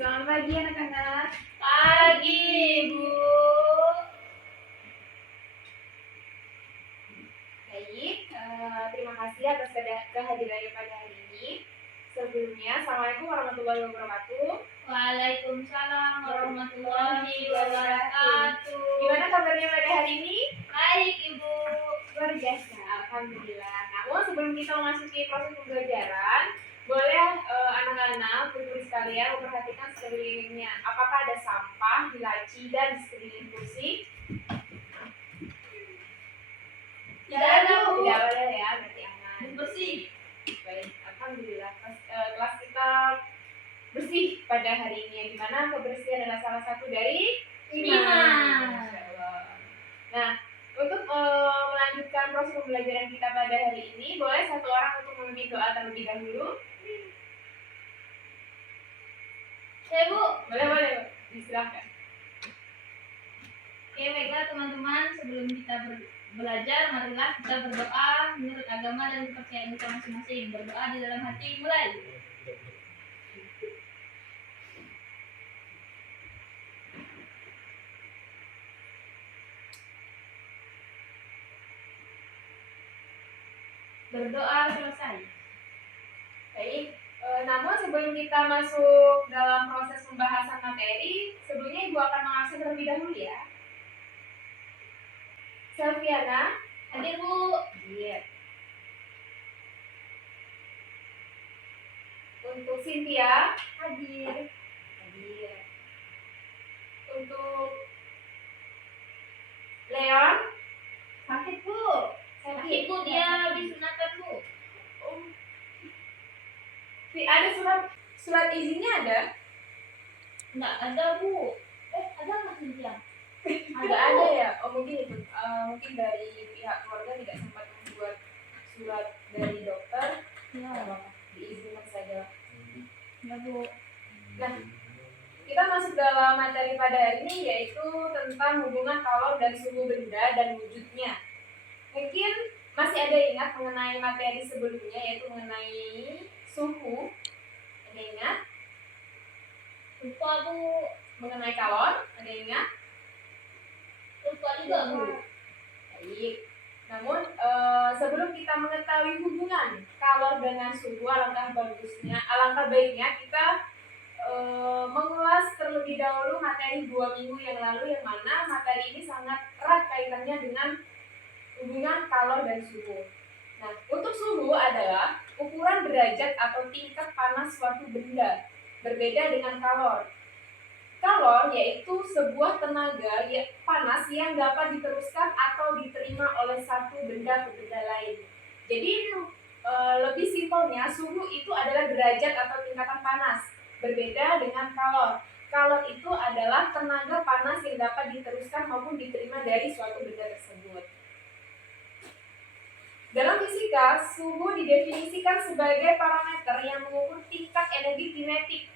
Selamat pagi anak-anak. Pagi, Bu. Baik, terima kasih atas kehadirannya pada hari ini. Sebelumnya, Assalamualaikum warahmatullahi wabarakatuh. Waalaikumsalam warahmatullahi wabarakatuh. Gimana kabarnya pada hari ini? Baik, Ibu. Luar biasa, alhamdulillah. Namun sebelum kita memasuki proses pembelajaran, boleh anak-anak, guru sekalian memperhatikan sekelilingnya. Apakah ada sampah di laci dan di sekeliling kursi? Tidak ada, Bu. Tidak boleh ya, berarti aman. Bersih. Baik, alhamdulillah. Kelas kita bersih pada hari ini. Dimana kebersihan adalah salah satu dari iman. Masya Allah. Nah, untuk melanjutkan proses pembelajaran kita pada hari ini, boleh satu orang untuk memimpin doa terlebih dahulu? Saya, Bu. Boleh, disilahkan. Oke, baiklah teman-teman. Sebelum kita belajar, marilah kita berdoa menurut agama dan kepercayaan kita masing-masing. Berdoa di dalam hati, mulai. Berdoa selesai. Baik, namun sebelum kita masuk dalam proses pembahasan materi, sebelumnya Ibu akan mengabsen terlebih dahulu ya. Selviana, Hadir, Bu. iya. Untuk Cynthia, hadir. Untuk Leon, Sakit, Bu. Sakit, Bu. Dia habis sunatan, Bu. Ada surat izinnya ada? Enggak ada, Bu. Ada nggak Cynthia? Ada ya. Oh mungkin itu mungkin dari pihak keluarga tidak sempat membuat surat dari dokter. Ya, Diizinkan saja. ya, Bu. Nah, kita masuk dalam materi pada hari ini yaitu tentang hubungan kalor dan suhu benda dan wujudnya. Mungkin masih ada yang ingat mengenai materi sebelumnya yaitu mengenai suhu. Ada yang ingat? Lupa, Bu. Mengenai kalor, ada yang ingat? Lupa juga, Bu. Baik. Namun sebelum kita mengetahui hubungan kalor dengan suhu, alangkah baiknya kita mengulas terlebih dahulu materi 2 minggu yang lalu, yang mana materi ini sangat erat kaitannya dengan hubungan kalor dan suhu. Nah, untuk suhu adalah ukuran derajat atau tingkat panas suatu benda, berbeda dengan kalor. Kalor yaitu sebuah tenaga panas yang dapat diteruskan atau diterima oleh satu benda ke benda lain. Jadi lebih simpelnya, suhu itu adalah derajat atau tingkatan panas, berbeda dengan kalor. Kalor itu adalah tenaga panas yang dapat diteruskan maupun diterima dari suatu benda tersebut. Dalam fisika, suhu didefinisikan sebagai parameter yang mengukur tingkat energi kinetik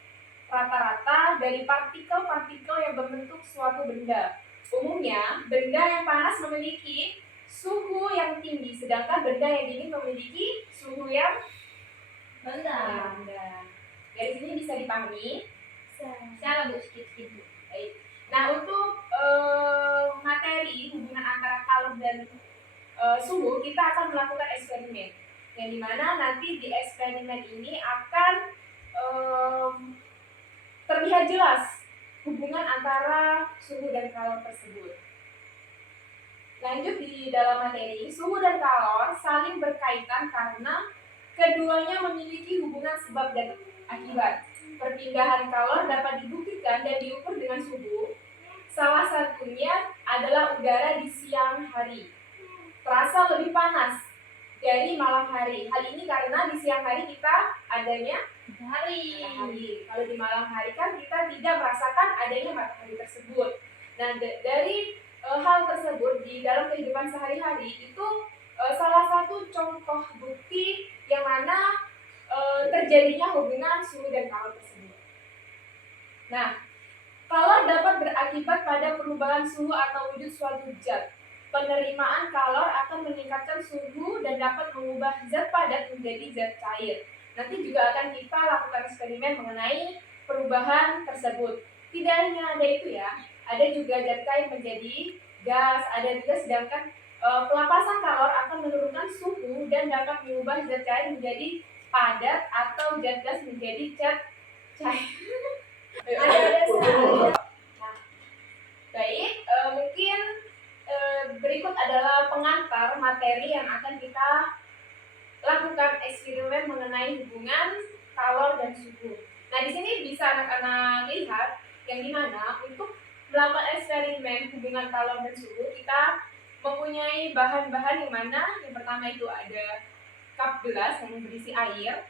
rata-rata dari partikel-partikel yang membentuk suatu benda. Umumnya, benda yang panas memiliki suhu yang tinggi, sedangkan benda yang dingin memiliki suhu yang rendah. Dari sini bisa dipahami? Salah, Bu, sedikit, Bu. Baik. Nah, untuk materi hubungan antara kalor dan suhu, kita akan melakukan eksperimen. Yang dimana nanti di eksperimen ini akan terlihat jelas hubungan antara suhu dan kalor tersebut. Lanjut di dalam materi, suhu dan kalor saling berkaitan karena keduanya memiliki hubungan sebab dan akibat. Perpindahan kalor dapat dibuktikan dan diukur dengan suhu. Salah satunya adalah udara di siang hari terasa lebih panas dari malam hari. Hal ini karena di siang hari kita adanya matahari. Kalau di malam hari kan kita tidak merasakan adanya matahari tersebut. Nah, dari hal tersebut di dalam kehidupan sehari-hari itu salah satu contoh bukti yang mana terjadinya hubungan suhu dan kalor tersebut. Nah, kalor dapat berakibat pada perubahan suhu atau wujud suatu zat. Penerimaan kalor akan meningkatkan suhu dan dapat mengubah zat padat menjadi zat cair. Nanti juga akan kita lakukan eksperimen mengenai perubahan tersebut. Tidak hanya ada itu ya, ada juga zat cair menjadi gas, ada juga sedangkan pelapasan kalor akan menurunkan suhu dan dapat mengubah zat cair menjadi padat atau zat gas menjadi zat cair. Nah, baik, mungkin berikut adalah pengantar materi yang akan kita lakukan eksperimen mengenai hubungan kalor dan suhu. Nah, di sini bisa anak-anak lihat yang dimana untuk melakukan eksperimen hubungan kalor dan suhu kita mempunyai bahan-bahan yang mana yang pertama itu ada cup gelas yang berisi air,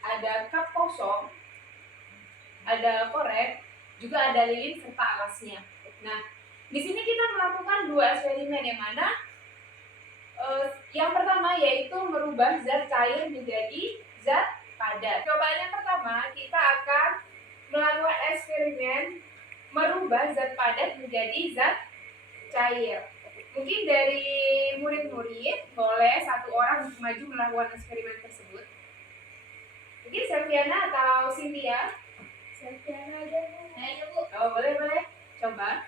ada cup kosong, ada korek, juga ada lilin serta alasnya. Nah, di sini kita melakukan dua eksperimen yang mana yang pertama yaitu merubah zat cair menjadi zat padat. Cobaan yang pertama kita akan melakukan eksperimen merubah zat padat menjadi zat cair. Mungkin dari murid-murid boleh satu orang maju melakukan eksperimen tersebut. Mungkin Selviana atau Cynthia? Selviana aja. Ayo Bu. Oh, boleh. Coba.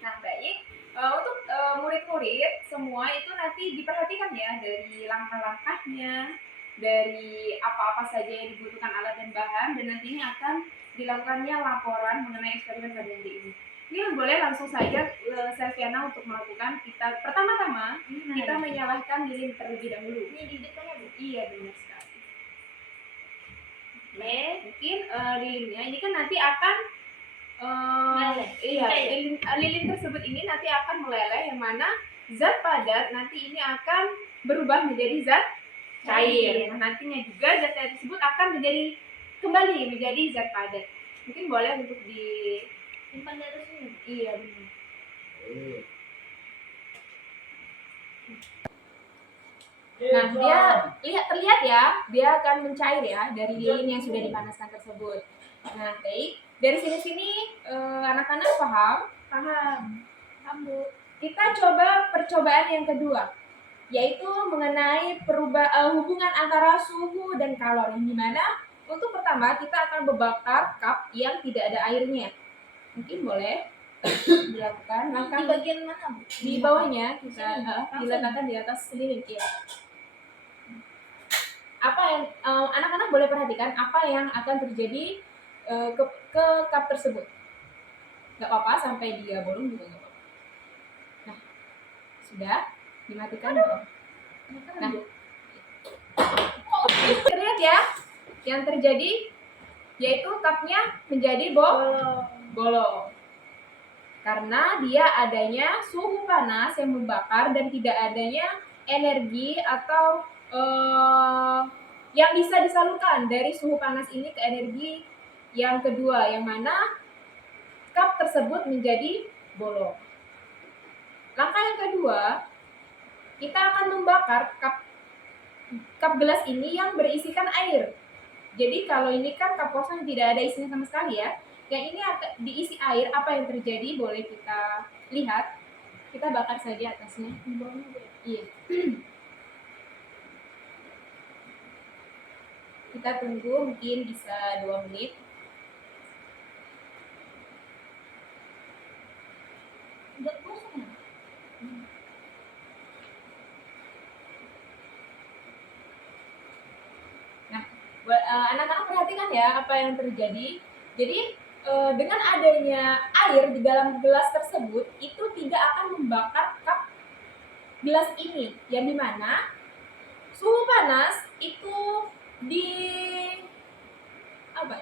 Nah, baik. Untuk murid-murid semua itu nanti diperhatikan ya dari langkah-langkahnya, dari apa-apa saja yang dibutuhkan alat dan bahan, dan nantinya akan dilakukannya laporan mengenai eksperimen pada hari ini. Ini boleh langsung saja Selviana untuk melakukan. Kita pertama-tama kita menyalakan lilin terlebih dahulu. Ini di depannya Bu. Iya, benar sekali. Mungkin lilinnya ini kan nanti akan lilin tersebut ini nanti akan meleleh, yang mana zat padat nanti ini akan berubah menjadi zat cair. Nah, nantinya juga zat cair tersebut akan kembali menjadi zat padat. Mungkin boleh untuk Simpan dari sini. Iya, benar. Nah, dia terlihat ya, dia akan mencair ya dari lilin yang sudah dipanaskan tersebut. Nah, baik. Dari sini anak-anak paham? Paham, Bu. Kita coba percobaan yang kedua, yaitu mengenai hubungan antara suhu dan kalor, yang dimana untuk pertama kita akan membakar cup yang tidak ada airnya. Mungkin boleh dilakukan. Di bagian mana Bu? Di bawahnya kita diletakkan di atas lilin ya. Apa yang anak-anak boleh perhatikan apa yang akan terjadi ke cup tersebut. Gak apa-apa sampai dia bolong juga gak apa-apa. Nah, sudah dimatikan belum? Nah, terlihat ya yang terjadi yaitu cupnya menjadi bolong karena dia adanya suhu panas yang membakar dan tidak adanya energi atau yang bisa disalurkan dari suhu panas ini ke energi yang kedua, yang mana cup tersebut menjadi bolong. Langkah yang kedua, kita akan membakar cup gelas ini yang berisikan air. Jadi kalau ini kan cup kosong tidak ada isinya sama sekali ya. Yang ini akan diisi air, apa yang terjadi boleh kita lihat. Kita bakar saja atasnya. Iya. Kita tunggu mungkin bisa 2 menit. Enggak kosong ya? Nah, anak-anak perhatikan ya apa yang terjadi. Jadi dengan adanya air di dalam gelas tersebut itu tidak akan membakar cup gelas ini, yang dimana suhu panas itu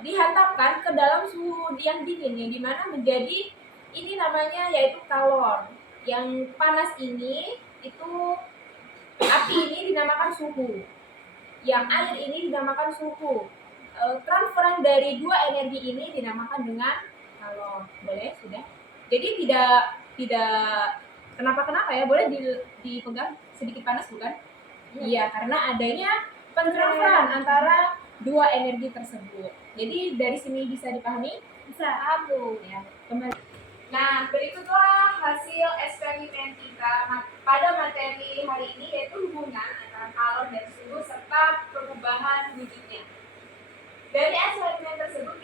dihantarkan ke dalam suhu yang dingin, yang dimana menjadi ini namanya yaitu kalor. Yang panas ini itu api ini dinamakan suhu, yang air ini dinamakan suhu. Transferan dari dua energi ini dinamakan dengan kalor. Boleh sudah. Jadi tidak kenapa ya, boleh dipegang sedikit panas bukan? Iya, karena adanya pentransferan antara dua energi tersebut. Jadi dari sini bisa dipahami? Bisa. Ya, kembali. Nah, berikutlah hasil eksperimen kita pada materi hari ini, yaitu hubungan antara kalor dan suhu serta perubahan wujudnya. Dari eksperimen tersebut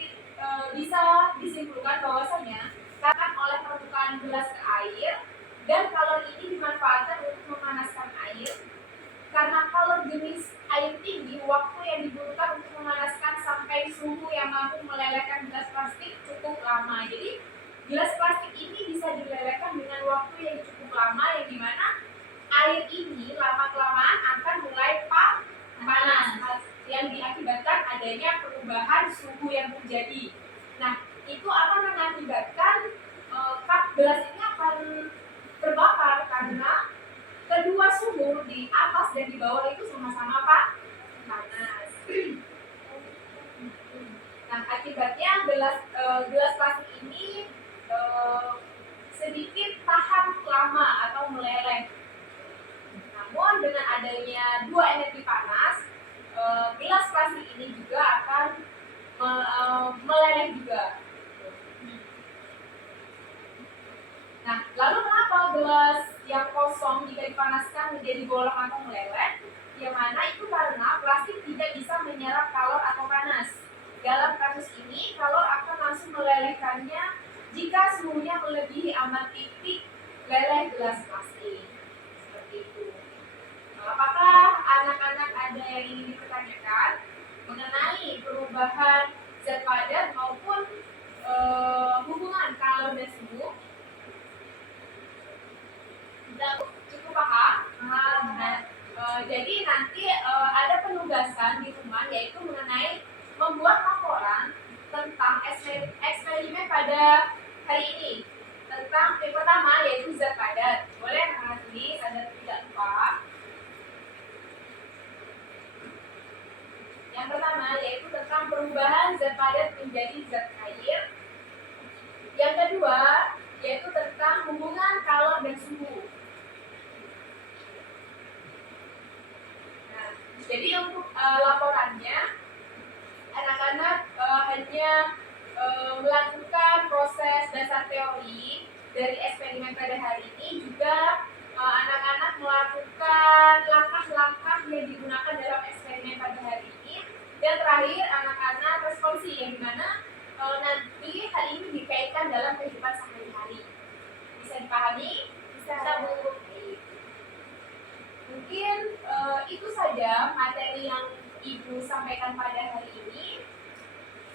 jenis air tinggi, waktu yang dibutuhkan untuk memanaskan sampai suhu yang mampu melelehkan gelas plastik cukup lama. Jadi gelas plastik ini bisa dilelehkan dengan waktu yang cukup lama, yang dimana air ini lama-kelamaan akan mulai panas yang diakibatkan adanya perubahan suhu yang terjadi. Nah, itu akan mengakibatkan kap gelas ini akan terbakar karena kedua suhu di atas dan di bawah itu sama-sama panas. Nah, akibatnya gelas plastik ini sedikit tahan lama atau meleleh. Namun dengan adanya dua energi panas, gelas plastik ini juga akan meleleh juga. Nah, lalu kenapa gelas yang kosong jika dipanaskan menjadi bolong atau meleleh? Yang mana itu karena plastik tidak bisa menyerap kalor atau panas. Dalam kasus ini, kalor akan langsung melelehkannya jika suhunya melebihi ambang titik leleh gelas plastik. Seperti itu. Apakah anak-anak ada yang ingin dipertanyakan mengenai perubahan zat padat maupun hubungan kalor dan suhu? Cukup paham? Jadi nanti ada penugasan di rumah, yaitu mengenai membuat laporan tentang eksperimen pada hari ini tentang yang pertama yaitu zat padat. Boleh anak-anak tulis, ada 3 lupa. Yang pertama yaitu tentang perubahan zat padat menjadi zat cair. Yang kedua yaitu tentang hubungan kalor dan suhu. Nah, jadi untuk laporannya anak-anak hanya melakukan proses dasar teori dari eksperimen pada hari ini, juga anak-anak melakukan langkah-langkah yang digunakan dalam eksperimen pada hari ini, dan terakhir anak-anak responsi, yang dimana nanti hal ini dikaitkan dalam kehidupan sehari-hari. Bisa dipahami? Bisa Bu. Mungkin itu saja materi yang Ibu sampaikan pada hari ini.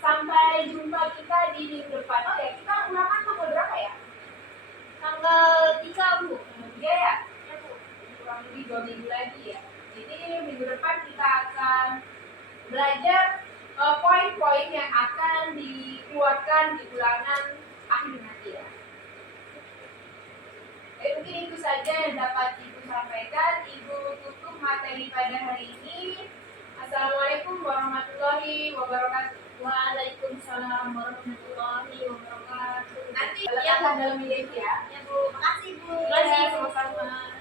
Sampai jumpa kita di minggu depan. Oh ya, kita ulangan tanggal berapa ya? Tanggal 3 Bu. 3 ya? Ya Bu. Kurang lebih 2 minggu lagi ya. Jadi minggu depan kita akan belajar poin-poin yang akan dikeluarkan di ulangan akhir nanti ya. Mungkin itu saja yang dapat Ibu sampaikan. Ibu tutup materi pada hari ini. Assalamualaikum warahmatullahi wabarakatuh. Waalaikumsalam warahmatullahi wabarakatuh. Nanti ya dalam video ya. Ya Bu, makasih Bu. Terima kasih sama-sama.